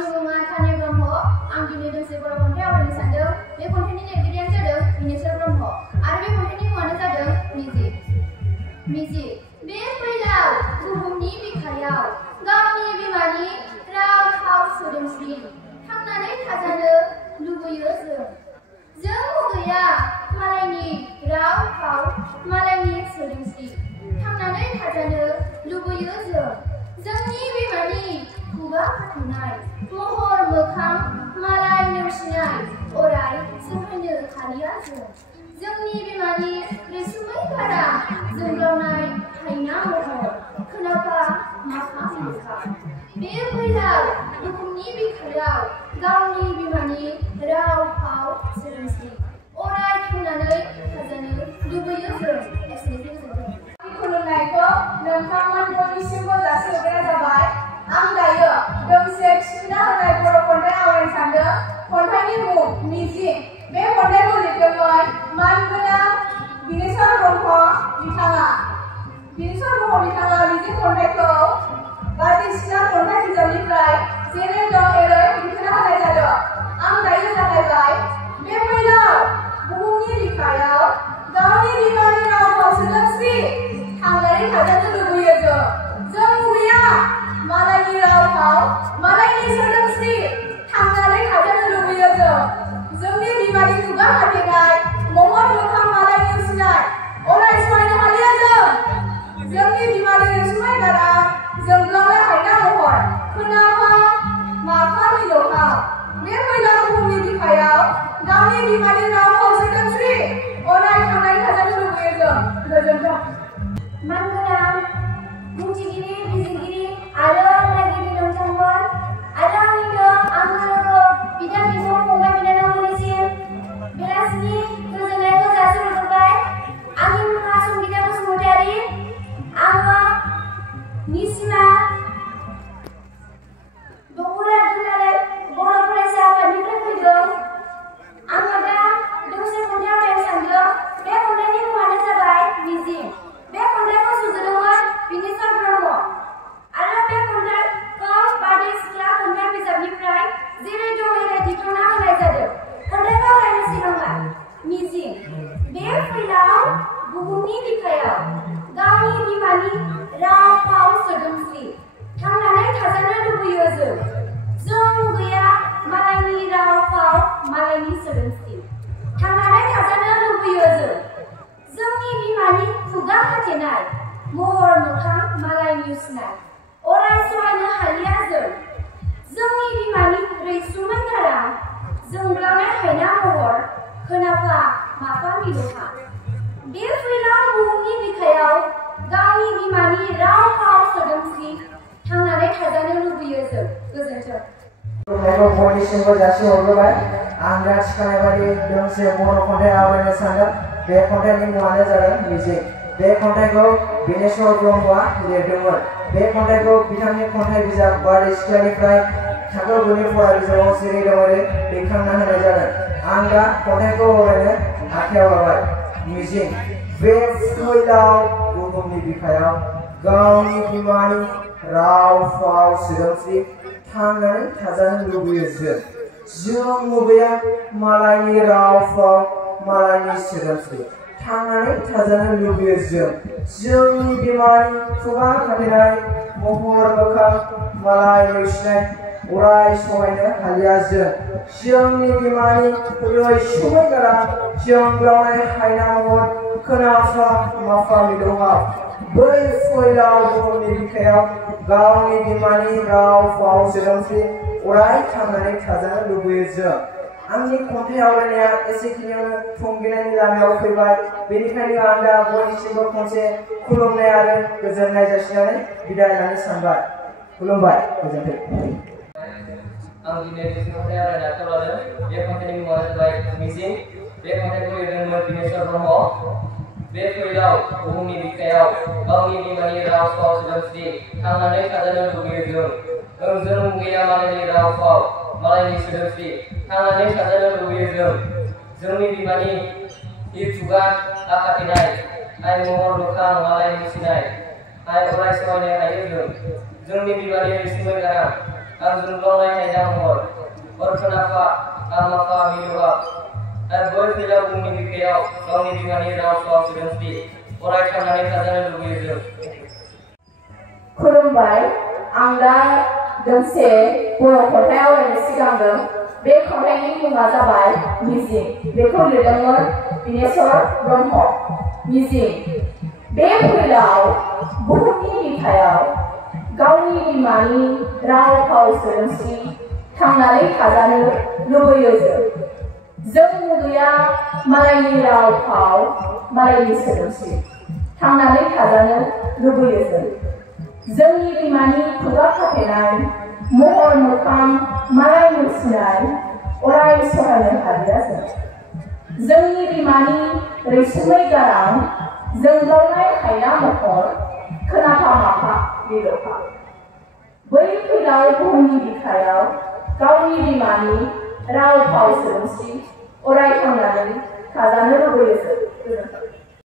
आंनि मुङा थाने ब्रह्म आं दिनै दोंसे बर' खन्थाइ आवरायनो सानदों। बे खन्थाइनि लिरगिरियानो जादों बिनेश्वर ब्रह्म आरो बे खन्थाइनि मुङानो जादों मिजिं। बे फैलाव बुहुमनि बिखायाव गावनि बिमानि राव फाव सोदोमस्रि थांनानै थाजानो लुबैयो जों मुगैया मालायनि राव फाव मालायनि सोदोमस्रि थांनानै थाजानो लुबैयो जोंनि बिमानि खुगा खाथेनाय महर मोखां मालाय नेवसिनाय अराय सहायनो हालिया जोंनि बिमानि रैसुमै गारां जोंब्लावनाय हायना महर खोनाबा माफा लेखा बे फैलाव बुहुमनि बिखायाव गावनि बिमानि राव फाव सोदोमस्रि अराय थांनानै थाजानो लुबैयो खुलुमनायखौ नोंथांमोन बयनिसिमबो जासिहरनाय जाबाय। आं दायो दोंसे थिसनना होनाय बर' खन्थाइ आवरायनो सानदों। खन्थाइनि मुं मिजिं। बे खन्थाइखौ लिरदोंमोन मानगोनां बिनेश्वर ब्रह्म बिथाङा। मिजिं खन्थाइखौ बारदै सिख्ला खन्थाइ बिजाबनिफ्राय जेरै दं एरै दिन्थिना होनाय जादों। आं दायो जागायबाय। बे फैलाव बुहुमनि बिखायाव गावनि बिमानि राव फाव सोदोमस्रि थांनानै थाजानो लुबैयो जों मुगैया मालायनि राव फाव मालायनि सोदोमस्रि थांनानै थाजानो लुबैयो जोंनि बिमानि खुगा खाथेनाय महर मोखां मालाय नेवसिनाय अराय सहायनो हालिया जोंनि बिमानि रैसुमै गारां जोंब्लावनाय हायना महर खोनाफा माफा मिलौहाब बे फैलाव बुहुमनि बिखायाव गावनि बिमानि राव फाव सोदोमस्रि अराय थांनानै थाजानो लुबैयो गोजोन्थों। मानगोनां बुंथिगिरि बिजिरगिरि आरो नायगिरि नोंथांमोन आरो आंनो बिदा बिफं फंबाय बिनानावमोननिसिम बेलासिनि गोजोननायखौ जासिहरबाय। आंनि मुङा संगिता बसुमतारी। आङो निसिमा बगुरा दुलाराय बर' फरायसा आफादनिफ्राय फैदों। आङो दा दोंसे खन्थाइ आवरायनो सानदों। बे खन्थाइनि मुङानो जाबाय मिजिं। बे खन्थाइखौ सुजुदोंमोन बिनेश्वर ब्रह्म आरो बे खन्थाइखौ बारदै सिख्ला खन्थाइ बिजाबनिफ्राय जेरै दं एरै दिखांना होनाय जादों। खन्थाइखौ आवरायनो सिगांबाय। मिजिं। बे फैलाव बुहुमनि बिखायाव गावनि बिमानि राव फाव सोदोमस्रि थांनानै थाजानो लुबैयो जों मुगैया मालायनि राव फाव मालायनि सोदोमस्रि थांनानै थाजानो लुबैयो जोंनि बिमानि खुगा खाथेनाय महर मोखां मालाय नेवसिनाय अराय सहायनो हालिया जोंनि बिमानि रैसुमै गारां जोंब्लावनाय हायना महर खोनाफा माफा मिलौहाब बे फैलाव बुहुमनि बिखायाव गावनि बिमानि राव फाव सोदोमस्रि थांनानै थाजानो लुबैयो गोजोन्थों। खुलुमनायखौ बयनिसिमबो जासिहरबाय। आं दा थिखानाय बायदि दोंसे बर' खन्थाइ आवरायनो सानदों। बे खन्थाइनि मुङानो जादों मिजिं। बे खन्थाइखौ बिनेश्वर ब्रह्मआ लिरदोंमोन। बे खन्थाइखौ बिथांनि खन्थाइ बिजाब बारदै सिख्लानिफ्राय थाखो 9 नि फरा बिजाबाव जेरै दं एरै दैखांना होनाय जादों। आं दा खन्थाइखौ आवरायनो आखायाव लाबाय। मिजिं। बे फैलाव बुहुमनि बिखायाव गावनि बिमानि राव फाव सोदोमस्रि थांनानै थाजानो लुबैयो जों मुगैया मालायनि राव फाव मालायनि सोदोमस्रि थांनानै थाजानो लुबैयो जोंनि बिमानि खुगा खाथेनाय महर मोखां मालाय नेवसिनाय अराय सहायनो हालिया जोंनि बिमानि रैसुमै गारां जोंब्लावनाय हायना महर खोनाफा माफा मिलौहाब बै फैलाव बुहुमनि बिखायाव गावनि बिमानि राव फाव सोदोमस्रि अराय थांनानै थाजानो लुबैयो आंनि खन्थाइ आवरायनाया एसेखिनियावनो थुंगेनायनि लामायाव फैबाय। बेनिखायनो आं दा बयनिसिमबो खनसे खुलुमनाय आरो गोजोननाय जासिनानै बिदाय लानो सानबाय। खुलुमबाय। गोजोन्थों। आं दिनै मोनसे खन्थाइ आवरायनो आखायाव लादों। बे खन्थाइनि मुङानो जाबाय मिजिं। बे खन्थाइखौ लिरदोंमोन बिनेश्वर ब्रह्म। बे फैलाव बुहुमनि बिखायाव गावनि बिमानि राव फाव सोदोमस्रि थांनानै थाजानो लुबैयो जों मुगैया मालायनि राव फाव मालायनि सोदोमस्रि थांनानै थाजानो लुबैयो जोंनि बिमानि खुगा खाथेनाय आइ महर मोखां मालाय नेवसिनाय आइ अराय सहायनो हायो जोंनि बिमानि रैसुमै गारां आं जोंब्लावनाय आयदा महर अरखोनाफा आमाफा मिलुआ आरो बै फैलाव बुहुमनि बिखायाव गावनि बिमानि राव फाव सोदोमस्रि अराय थांनानै थाजानो लुबैयो जों। खुलुमबाय, आं दा दोंसे बर' खन्थाइ आवरायनो सिगांदों। बे खन्थाइनि मुङा जाबाय मिजिं। बेखौ लिरदोंमोन बिनेश्वर ब्रह्म। मिजिं। बे फैलाव बुहुमनि बिखायाव गावनि बिमानि राव फाव सोदोमस्रि थांनानै थाजानो लुबैयो जों मुगैया मालायनि राव फाव मालायनि सोदोमस्रि थांनानै थाजानो लुबैयो जोंनि बिमानि खुगा खाथेनाय महर मोखां मालाय नेवसिनाय अराय सहायनो हालिया जोंनि बिमानि रैसुमै गारां जोंब्लावनाय हायना महर खोनाफा माफा मिलौफा बै फैलाव बुहुमनि बिखायाव गावनि बिमानि राव फाव सोदोमस्रि अराय थांनानै थाजानो लुबैयो।